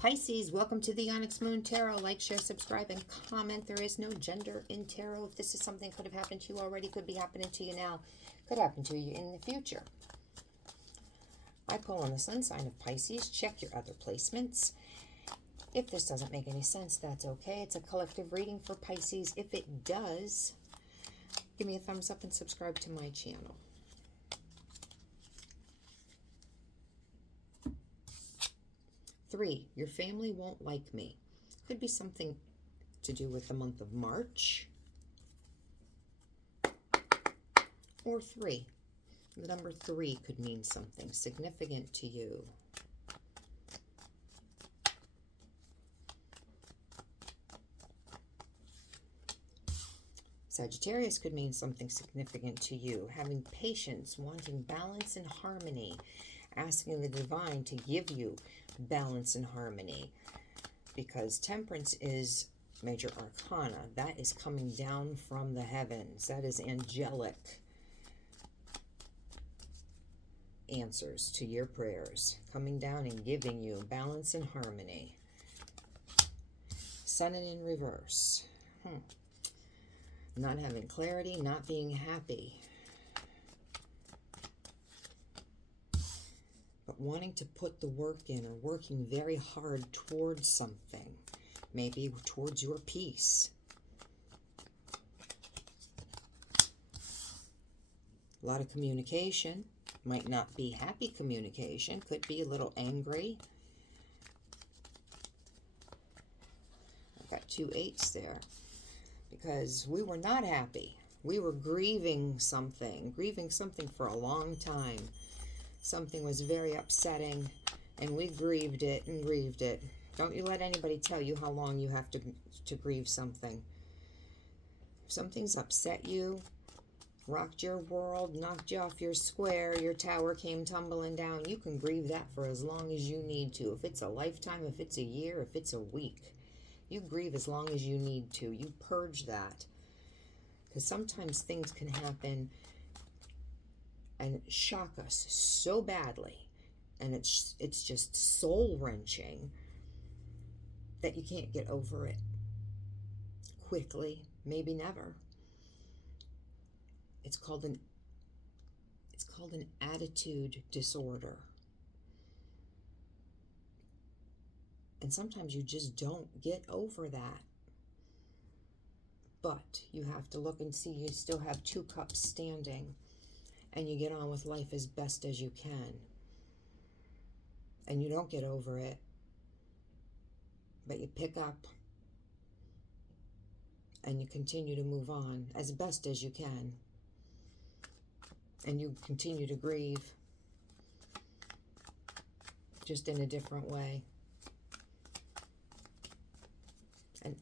Pisces, welcome to the Onyx Moon Tarot. Like, share, subscribe, and comment. There is no gender in tarot. If this is something that could have happened to you already, could be happening to you now, could happen to you in the future. I pull on the sun sign of Pisces. Check your other placements. If this doesn't make any sense, that's okay. It's a collective reading for Pisces. If it does, give me a thumbs up and subscribe to my channel. Three, your family won't like me. Could be something to do with the month of March. Or three. The number 3 could mean something significant to you. Sagittarius could mean something significant to you. Having patience, wanting balance and harmony. Asking the divine to give you balance and harmony. Because Temperance is major arcana. That is coming down from the heavens. That is angelic answers to your prayers. Coming down and giving you balance and harmony. Sun and in reverse. Not having clarity, not being happy. But wanting to put the work in or working very hard towards something. Maybe towards your peace. A lot of communication. Might not be happy communication. Could be a little angry. I've got 2 8s there. Because we were not happy. We were grieving something for a long time. Something was very upsetting, and we grieved it and grieved it. Don't you let anybody tell you how long you have to grieve something. If something's upset you, rocked your world, knocked you off your square, your tower came tumbling down, you can grieve that for as long as you need to. If it's a lifetime, if it's a year, if it's a week. You grieve as long as you need to. You purge that. Because sometimes things can happen and shock us so badly. And it's just soul-wrenching that you can't get over it quickly. Maybe never. It's called an attitude disorder. And sometimes you just don't get over that. But you have to look and see you still have 2 cups standing. And you get on with life as best as you can. And you don't get over it. But you pick up. And you continue to move on as best as you can. And you continue to grieve. Just in a different way. An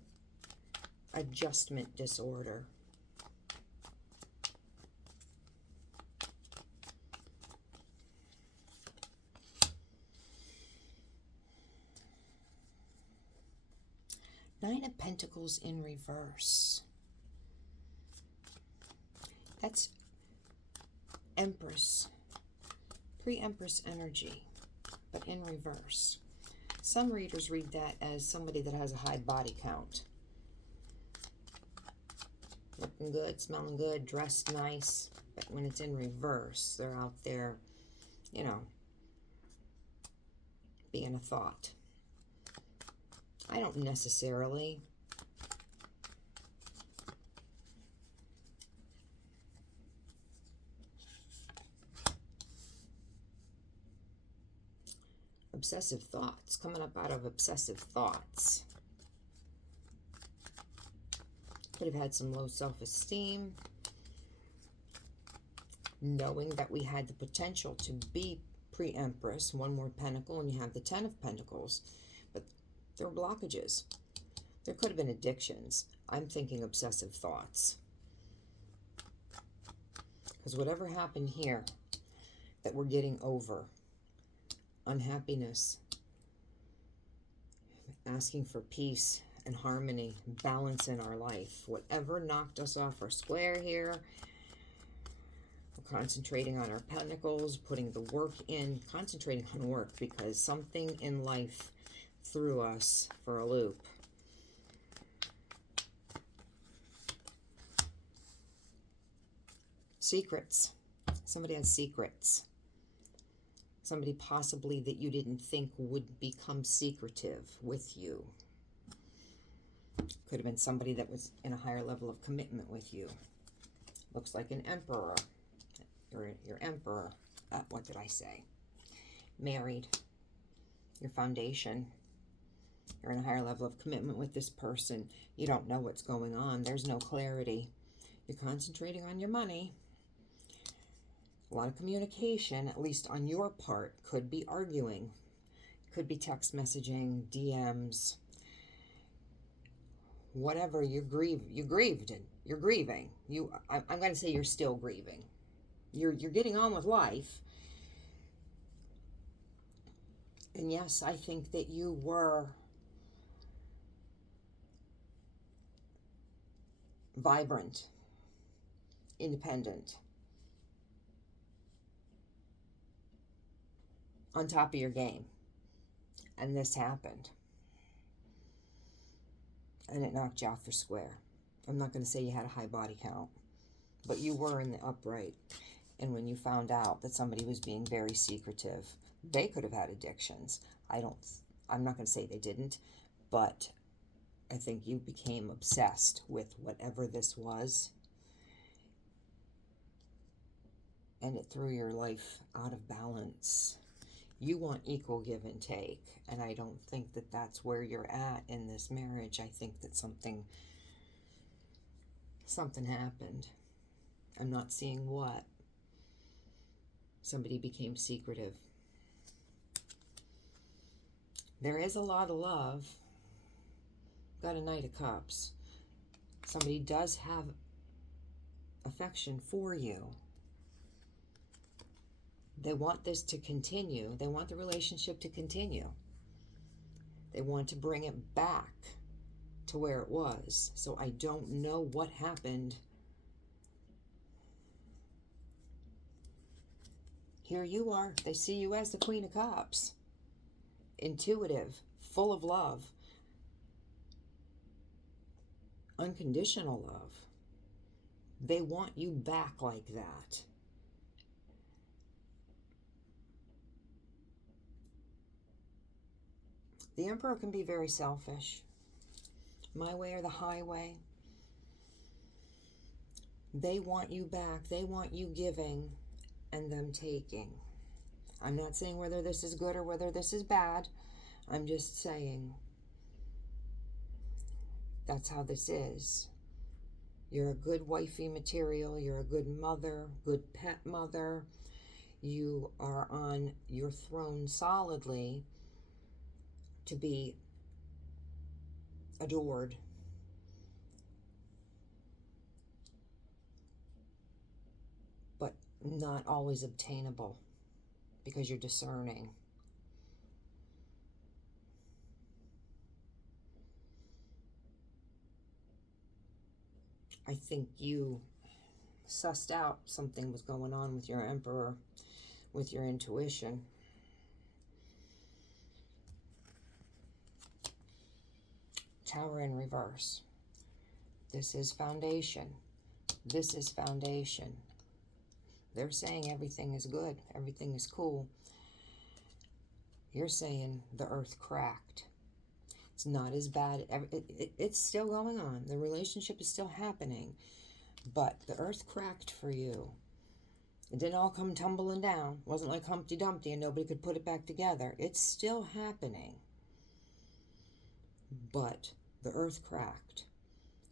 adjustment disorder. Nine of Pentacles in reverse. That's Empress, pre-Empress energy, but in reverse. Some readers read that as somebody that has a high body count. Looking good, smelling good, dressed nice, but when it's in reverse, they're out there, you know, being a thought. I don't necessarily. Obsessive thoughts, coming up out of obsessive thoughts. Could have had some low self-esteem. Knowing that we had the potential to be pre-Empress, 1 more pentacle, and you have the 10 of Pentacles. But there were blockages. There could have been addictions. I'm thinking obsessive thoughts. Because whatever happened here that we're getting over, unhappiness, asking for peace and harmony, balance in our life. Whatever knocked us off our square here, we're concentrating on our pentacles, putting the work in, concentrating on work, because something in life threw us for a loop. Secrets. Somebody has secrets. Somebody possibly that you didn't think would become secretive with you. Could have been somebody that was in a higher level of commitment with you. Looks like an emperor. Your emperor. What did I say? Married. Your foundation. You're in a higher level of commitment with this person. You don't know what's going on. There's no clarity. You're concentrating on your money. A lot of communication, at least on your part, could be arguing. Could be text messaging, DMs, whatever. You grieved. You're grieving. I'm going to say you're still grieving. You're getting on with life. And yes, I think that you were vibrant, independent, on top of your game. And this happened. And it knocked you off your square. I'm not going to say you had a high body count, but you were in the upright. And when you found out that somebody was being very secretive, they could have had addictions. I'm not going to say they didn't, but I think you became obsessed with whatever this was. And it threw your life out of balance. You want equal give and take. And I don't think that that's where you're at in this marriage. I think that something happened. I'm not seeing what. Somebody became secretive. There is a lot of love. Got a Knight of Cups. Somebody does have affection for you. They want this to continue. They want the relationship to continue. They want to bring it back to where it was. So I don't know what happened. Here you are. They see you as the Queen of Cups. Intuitive, full of love. Unconditional love. They want you back like that. The Emperor can be very selfish. My way or the highway. They want you back. They want you giving and them taking. I'm not saying whether this is good or whether this is bad. I'm just saying that's how this is. You're a good wifey material. You're a good mother, good pet mother. You are on your throne solidly to be adored. But not always obtainable because you're discerning. I think you sussed out something was going on with your Emperor, with your intuition. Tower in reverse. This is foundation. This is foundation. They're saying everything is good. Everything is cool. You're saying the earth cracked. It's not as bad. It's still going on. The relationship is still happening. But the earth cracked for you. It didn't all come tumbling down. It wasn't like Humpty Dumpty and nobody could put it back together. It's still happening. But the earth cracked.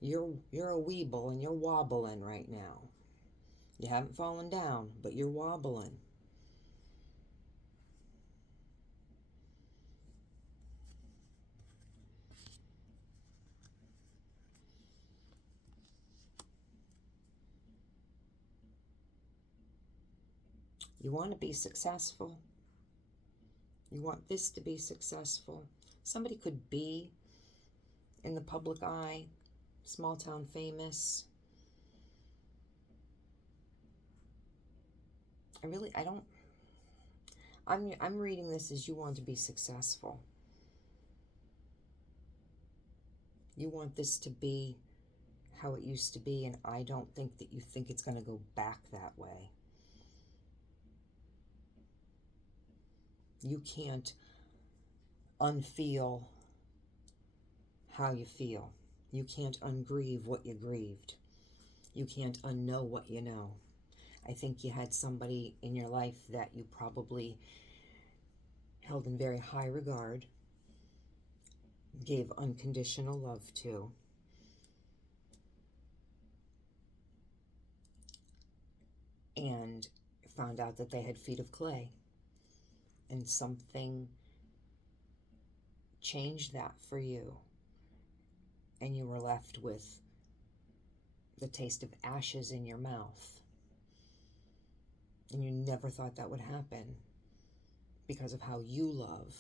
You're a weeble and you're wobbling right now. You haven't fallen down, but you're wobbling. You want to be successful. You want this to be successful. Somebody could be in the public eye, small town famous. I'm reading this as you want to be successful. You want this to be how it used to be, and I don't think that you think it's going to go back that way. You can't unfeel how you feel. You can't ungrieve what you grieved. You can't unknow what you know. I think you had somebody in your life that you probably held in very high regard, gave unconditional love to, and found out that they had feet of clay, and something changed that for you, and you were left with the taste of ashes in your mouth, and you never thought that would happen because of how you love